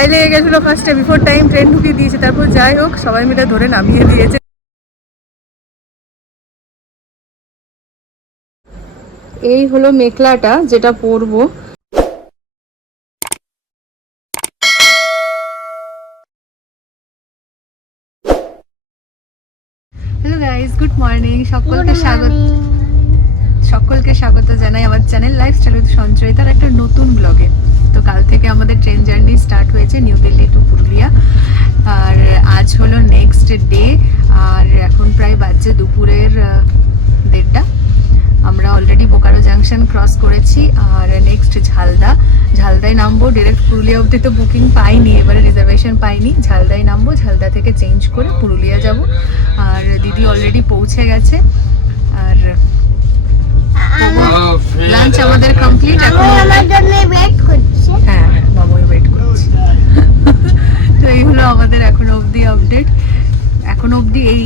ভয় লেগে গেছিল ফার্স্টে বিফোর টাইম ট্রেন ঢুকিয়ে দিয়েছে। তারপর যাই হোক সবাই মিলে ধরে নামিয়ে দিয়েছে। এই হলো মেখলাটা যেটা পরবো। হ্যালো গাইস গুড মর্নিং সকলকে স্বাগত সকলকে স্বাগত জানাই আমার চ্যানেল লাইফস্টাইল উইথ সঞ্চয়িতার একটা নতুন ব্লগে তো কাল থেকে আমাদের ট্রেন জার্নি স্টার্ট হয়েছে নিউ দিল্লি টু পুরুলিয়া। আর আজ হলো নেক্সট ডে আর এখন প্রায় বাজছে দুপুরের দেড়টা। আমরা অলরেডি বোকারো জাংশন ক্রস করেছি, আর নেক্সট ঝালদা। ঝালদায় নামবো ডিরেক্ট পুরুলিয়া অবধি তো বুকিং পাইনি, এবারে রিজার্ভেশন পাইনি। ঝালদায় নামবো, ঝালদা থেকে চেঞ্জ করে পুরুলিয়া যাব। আর দিদি অলরেডি পৌঁছে গেছে, আর লাঞ্চ আমাদের কমপ্লিট এখন। আমার জন্য ওয়েট করছে। হ্যাঁ হ্যাঁ ওয়েট করছি। তো এই হলো আমাদের এখন অবধি আপডেট এখন অবধি এই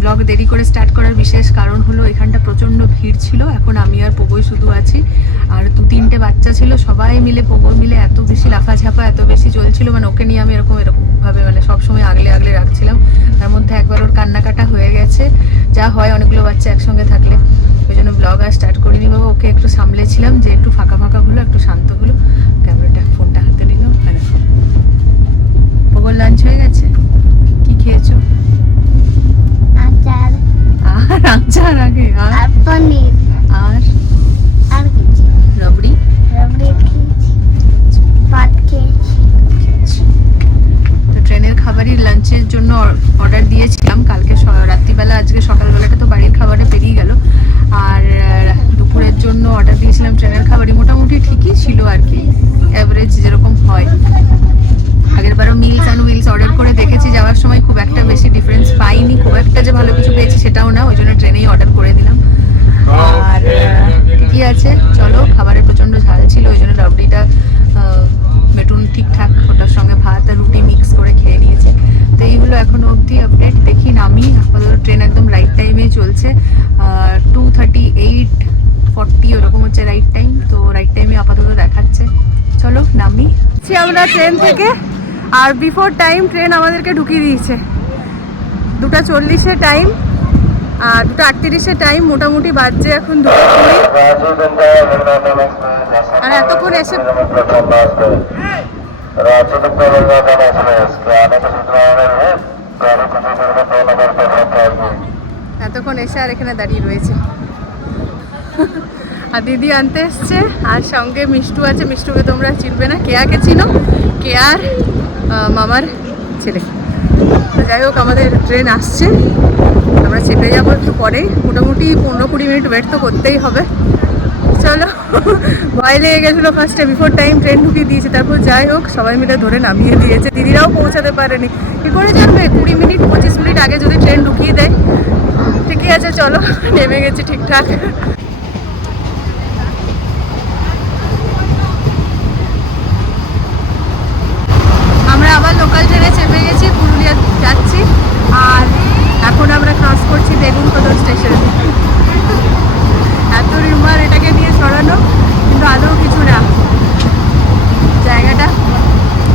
ব্লগ দেরি করে স্টার্ট করার বিশেষ কারণ হলো এখানটা প্রচণ্ড ভিড় ছিল। এখন আমি আর পোগোই শুধু আছি। আর দু তিনটে বাচ্চা ছিল। সবাই মিলে পোগোই মিলে এত বেশি লাফাঝাপা এত বেশি চলছিল। মানে ওকে নিয়ে আমি এরকম এরকমভাবে মানে সবসময় আগলে আগলে রাখছিলাম। তার মধ্যে একবার ওর কান্নাকাটা হয়ে গেছে। যা হয় অনেকগুলো বাচ্চা একসঙ্গে থাকলে। জন্য ব্লগ আর স্টার্ট করিনি বাবা ওকে একটু সামলেছিলাম যে একটু ফাঁকা ফাঁকা হলো একটু শান্ত হলো। ক্যামেরাটা ফোনটা হাতে নিল মানে পগর লাঞ্চ হয়ে গেছে? কি খেয়েছো? আচার। আর আচার আগে আর পনির। আর? আর ট্রেনের খাবারই লাঞ্চের জন্য অর্ডার দিয়েছিলাম। কালকে রাত্রিবেলা, আজকে সকালবেলাটা তো বাড়ির খাবারে পেরিয়ে গেল। আর দুপুরের জন্য অর্ডার দিয়েছিলাম ট্রেনের খাবারই। মোটামুটি ঠিকই ছিল আর কি। অ্যাভারেজ যেরকম হয়। আগের বারও মিলস অ্যান্ড উইলস অর্ডার করে দেখেছি। যাওয়ার সময় খুব একটা বেশি ডিফারেন্স পাইনি। খুব একটা যে ভালো কিছু পেয়েছি সেটাও না। ওই জন্য ট্রেনেই অর্ডার করে দিলাম। আর, কি আছে? চলো, খাবারের প্রচণ্ড ঝাল ছিল। ওই জন্য রাবড়িটা মেটুন ঠিকঠাক ওটার সঙ্গে ভাত চলছে। টু থার্টি এইট ফর্টি ওরকম হচ্ছে রাইট টাইম তো রাইট টাইমে আপাতত দেখাচ্ছে। চলো, নামি। আমরা ট্রেন থেকে। আর বিফোর টাইম ট্রেন আমাদেরকে ঢুকিয়ে দিয়েছে। দুটা চল্লিশে টাইম আর দুটো আটত্রিশে টাইম মোটামুটি বাজছে এখন দুটো কুড়ি। আর এতক্ষণ এসে এতক্ষণ এসে আর এখানে দাঁড়িয়ে রয়েছে। আর দিদি আনতে এসছে, আর সঙ্গে মিষ্টু আছে। মিষ্টুকে তোমরা চিনবে না। কেয়াকে চিনো? কেয়ার মামার ছেলে। তো যাই হোক, আমাদের ট্রেন আসছে। আমরা চেপে যাব একটু পরেই মোটামুটি পনেরো কুড়ি মিনিট ওয়েট তো করতেই হবে। চলো, ভয় লেগে গেছিল ফার্স্টে বিফোর টাইম ট্রেন ঢুকিয়ে দিয়েছে। তারপর যাই হোক, সবাই মিলে ধরে নামিয়ে দিয়েছে। দিদিরাও পৌঁছাতে পারেনি। কী করে জানবে? কুড়ি মিনিট, পঁচিশ মিনিট আগে যদি ট্রেন ঢুকিয়ে দেয়। ঠিকই আছে, চলো। নেমে গেছি ঠিকঠাক। আমরা আবার লোকাল ট্রেনে চেপে গেছি, পুরুলিয়া যাচ্ছি। আর এখন আমরা ক্রস করছি বেগুন কদর স্টেশন এত রিমার এটাকে নিয়ে সরানো কিন্তু আদৌ কিছু না জায়গাটা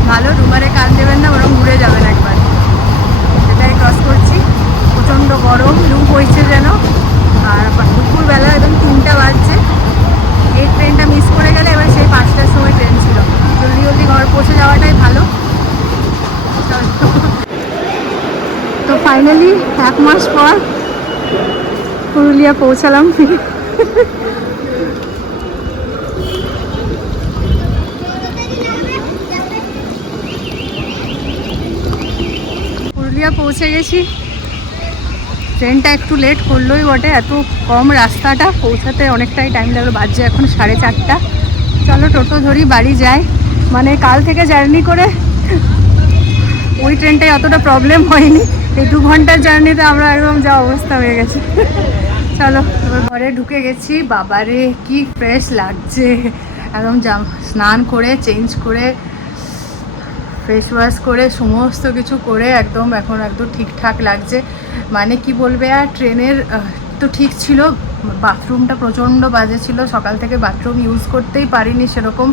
ভালো রুমারে কান দেবেন না বরং ঘুরে যাবেন একবার এটাই ক্রস করছি প্রচণ্ড গরম লু বইছে যেন আর দুপুরবেলা একদম তিনটা বাজছে এই ট্রেনটা মিস করে গেলে এবার সেই পাঁচটার সময় ট্রেন ছিল জলদি জলদি ঘর পৌঁছে যাওয়াটাই ভালো তো ফাইনালি এক মাস পর পুরুলিয়া পৌঁছালাম। পুরুলিয়া পৌঁছে গেছি। ট্রেনটা একটু লেট করলোই বটে, এত কম রাস্তাটা। পৌঁছাতে অনেকটাই টাইম লাগল, বাজছে এখন সাড়ে চারটা। চলো টোটো ধরি, বাড়ি যাই। মানে কাল থেকে জার্নি করে ওই ট্রেনটায় অতটা প্রবলেম হয়নি। এই দু ঘণ্টার জার্নিতে আমরা একদম যা অবস্থা হয়ে গেছে। চলো ঘরে ঢুকে গেছি। বাবারে, কি ফ্রেশ লাগছে। একদম জাম, স্নান করে চেঞ্জ করে ফেস ওয়াশ করে, সমস্ত কিছু করে একদম এখন একদম ঠিকঠাক লাগছে। মানে কি বলবে আর, ট্রেনের তো ঠিক ছিল। বাথরুমটা প্রচণ্ড বাজে ছিল। সকাল থেকে বাথরুম ইউজ করতেই পারিনি সেরকম।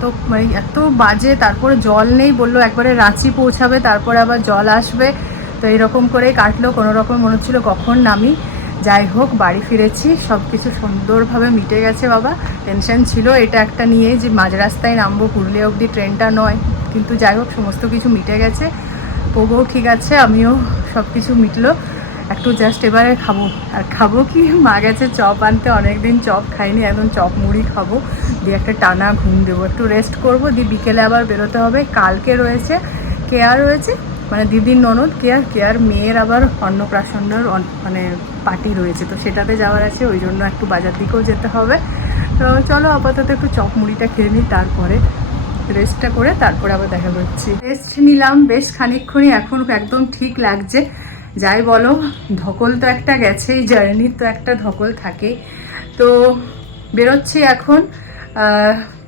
তো মানে এত বাজে, তারপরে জল নেই বলল, একবারে রাঁচি পৌঁছাবে, তারপরে আবার জল আসবে। তো এরকম করেই কাটলো, কোনো রকম মনে হচ্ছিল কখন নামি। যাই হোক, বাড়ি ফিরেছি সব কিছু সুন্দরভাবে মিটে গেছে বাবা, টেনশন ছিল। এটা একটা নিয়ে যে মাঝ রাস্তায় নামবো, পুরুলিয়া অবধি ট্রেনটা নয়, কিন্তু যাই হোক, সমস্ত কিছু মিটে গেছে। পোগো ঠিক আছে, আমিও সব কিছু মিটলো। একটু জাস্ট এবারে খাব। আর খাব কি? মা গেছে চপ আনতে, অনেকদিন চপ খাইনি এখন চপ মুড়ি খাব। দিয়ে একটা টানা ঘুম দেবো, একটু রেস্ট করব, দিয়ে বিকেলে আবার বেরোতে হবে। কালকে রয়েছে কেয়ার রয়েছে? মানে দিদির ননদ কেয়ার কেয়ার মেয়ের আবার অন্নপ্রাশনের অন- মানে পার্টি রয়েছে, তো সেটাতে যাওয়ার আছে, ওই জন্য একটু বাজার দিকেও যেতে হবে। তো চলো আপাতত একটু চপ মুড়িটা খেয়ে নিই, তারপরে রেস্টটা করে তারপরে আবার দেখা করছি। রেস্ট নিলাম বেশ খানিকক্ষণই, এখন একদম ঠিক লাগছে। যাই বলো, ধকল তো একটা গেছেই জার্নির তো একটা ধকল থাকেই। তো বেরোচ্ছি এখন।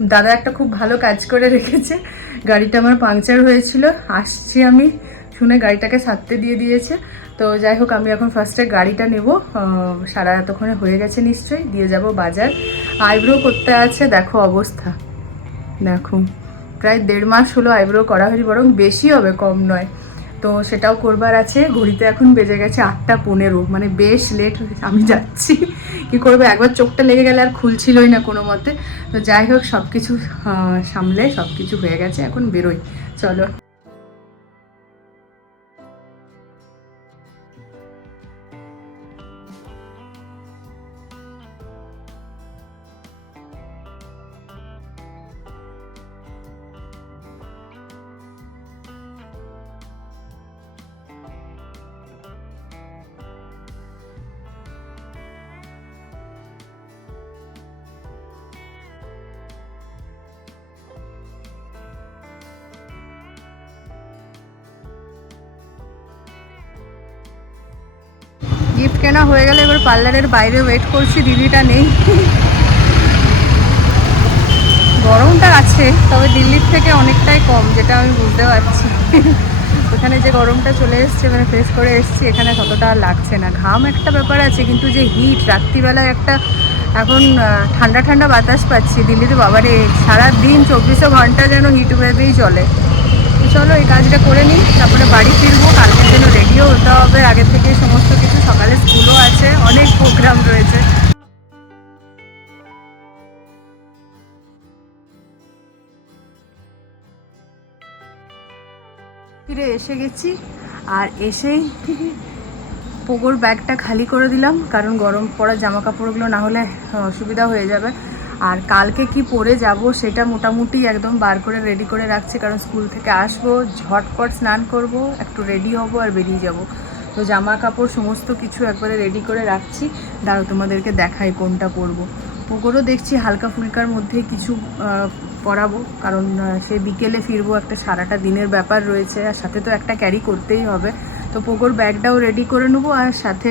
দাদা একটা খুব ভালো কাজ করে রেখেছে। গাড়িটা আমার পাংচার হয়েছিল, আসছি আমি। শুনে গাড়িটাকে সারতে দিয়ে দিয়েছে। তো যাই হোক, আমি এখন ফার্স্টে গাড়িটা নেব। সারা এতক্ষণে হয়ে গেছে নিশ্চয়ই, দিয়ে যাব বাজার। আইব্রো করতে আছে, দেখো অবস্থা। দেখো, প্রায় দেড় মাস হলো আইব্রো করা হয়নি বরং বেশি হবে, কম নয়। তো সেটাও করবার আছে। ঘড়িতে এখন বেজে গেছে আটটা পনেরো মানে বেশ লেট আমি যাচ্ছি। কি করব? একবার চোখটা লেগে গেলে আর খুলছিলই না কোনো মতে। তো যাই হোক সব কিছু সামলে সব কিছু হয়ে গেছে, এখন বেরোই। চলো। কেনা হয়ে গেলে, এবার পার্লারের বাইরে ওয়েট করছি দিদিটা নেই। গরমটা আছে, তবে দিল্লির থেকে অনেকটাই কম, যেটা আমি বুঝতে পারছি। ওখানে যে গরমটা চলে এসছে মানে ফেস করে এসছি, এখানে ততটা লাগছে না। ঘাম একটা ব্যাপার আছে, কিন্তু যে হিট রাত্রিবেলায় একটা এখন ঠান্ডা ঠান্ডা বাতাস পাচ্ছি, দিল্লিতে বাবারে সারা দিন চব্বিশো ঘণ্টা যেন হিট ওয়েভেই চলে। চলো এই কাজটা করে নিই, তারপরে বাড়ি ফিরবো, কালকের জন্য রেডিও হতে হবে আগে থেকে সমস্ত কিছু, সকালে স্কুলও আছে, অনেক প্রোগ্রাম রয়েছে। ফিরে এসে গেছি, আর এসেই পোগোর ব্যাগটা খালি করে দিলাম, কারণ গরম পড়া জামা কাপড়গুলো না হলে অসুবিধা হয়ে যাবে। আর কালকে কি পরে যাব সেটা মোটামুটি একদম বার করে রেডি করে রাখছি, কারণ স্কুল থেকে আসব, ঝটপট স্নান করব, একটু রেডি হব আর বেরিয়ে যাব। তো জামা কাপড় সমস্ত কিছু একবারে রেডি করে রাখছি। দাঁড়াও, তোমাদেরকে দেখাই কোনটা পরবো। পুকুরও দেখছি হালকা ফুলকার মধ্যে কিছু পরাবো, কারণ সে বিকেলে ফিরবো, একটা সারাটা দিনের ব্যাপার রয়েছে, আর সাথে তো একটা ক্যারি করতেই হবে। তো পোগোর ব্যাগটাও রেডি করে নেব, আর সাথে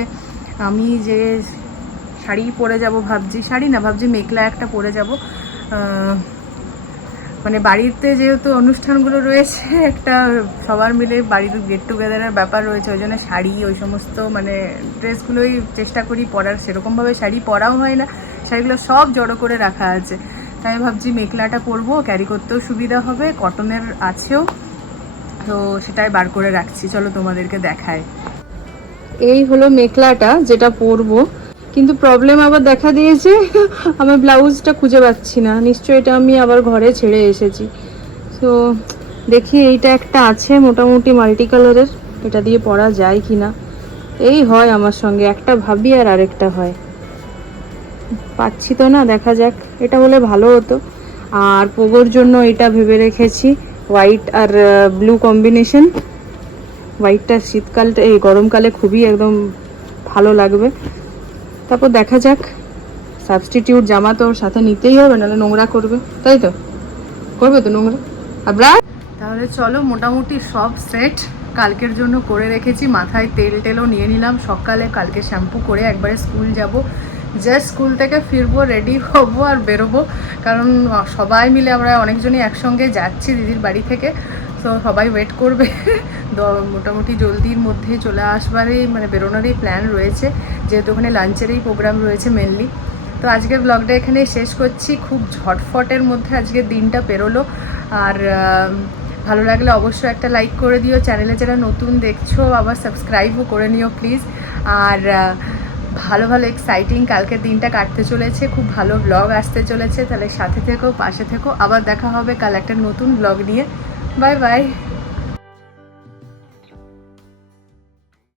আমি যে শাড়ি পরে যাব ভাবছি। শাড়ি না, ভাবছি মেখলা একটা পরে যাব। মানে বাড়িতে যেহেতু অনুষ্ঠানগুলো রয়েছে, একটা সবার মিলে বাড়ির গেট টুগেদারের ব্যাপার রয়েছে, ওই জন্য শাড়ি, ওই সমস্ত মানে ড্রেসগুলোই চেষ্টা করি পরার। সেরকমভাবে শাড়ি পরাও হয় না, শাড়িগুলো সব জড়ো করে রাখা আছে। তাই ভাবছি মেখলাটা পরবো ক্যারি করতেও সুবিধা হবে কটনের আছেও। তো সেটাই বার করে রাখছি, চলো তোমাদেরকে দেখায় এই হলো মেখলাটা, যেটা পরবো। কিন্তু প্রবলেম আবার দেখা দিয়েছে। আমার ব্লাউজটা খুঁজে পাচ্ছি না। নিশ্চয়ই এটা আমি আবার ঘরে ছেড়ে এসেছি। তো দেখি এইটা একটা আছে মোটামুটি মাল্টি কালারের এটা দিয়ে পরা যায় কি না এই হয় আমার সঙ্গে। একটা ভাবি আর আরেকটা হয়। পাচ্ছি তো না, দেখা যাক। এটা হলে ভালো হতো। আর পোগোর জন্য এটা ভেবে রেখেছি। হোয়াইট আর ব্লু কম্বিনেশন হোয়াইটটা শীতকালটা, এই গরমকালে খুবই একদম ভালো লাগবে। তারপর দেখা যাক। সাবস্টিটিউট জামা তো সাথে নিতেই হবে, নাহলে নোংরা করবে। তাই তো? করবে তো নোংরা? আবার তাহলে চলো, মোটামুটি সব সেট কালকের জন্য করে রেখেছি, মাথায় তেল টেলও নিয়ে নিলাম। সকালে কালকে শ্যাম্পু করে একবারে স্কুল যাব। জাস্ট স্কুল থেকে ফিরবো রেডি হব আর বেরোবো। কারণ সবাই মিলে আমরা অনেকজনই একসঙ্গে যাচ্ছি দিদির বাড়ি থেকে। তো সবাই ওয়েট করবে। মোটামুটি জলদির মধ্যে চলে আসবারই মানে বেরোনোরই প্ল্যান রয়েছে। যেহেতু ওখানে লাঞ্চেরই প্রোগ্রাম রয়েছে মেনলি তো আজকের ব্লগটা এখানে শেষ করছি। খুব ঝটফটের মধ্যে আজকের দিনটা পেরোলো। আর ভালো লাগলে অবশ্যই একটা লাইক করে দিও। চ্যানেলে যারা নতুন দেখছ, আবার সাবস্ক্রাইবও করে নিও প্লিজ আর ভালো ভালো এক্সাইটিং কালকের দিনটা কাটতে চলেছে। খুব ভালো ব্লগ আসতে চলেছে। তাহলে সাথে থেকো, পাশে থেকো। আবার দেখা হবে কাল একটা নতুন ব্লগ নিয়ে। Bye bye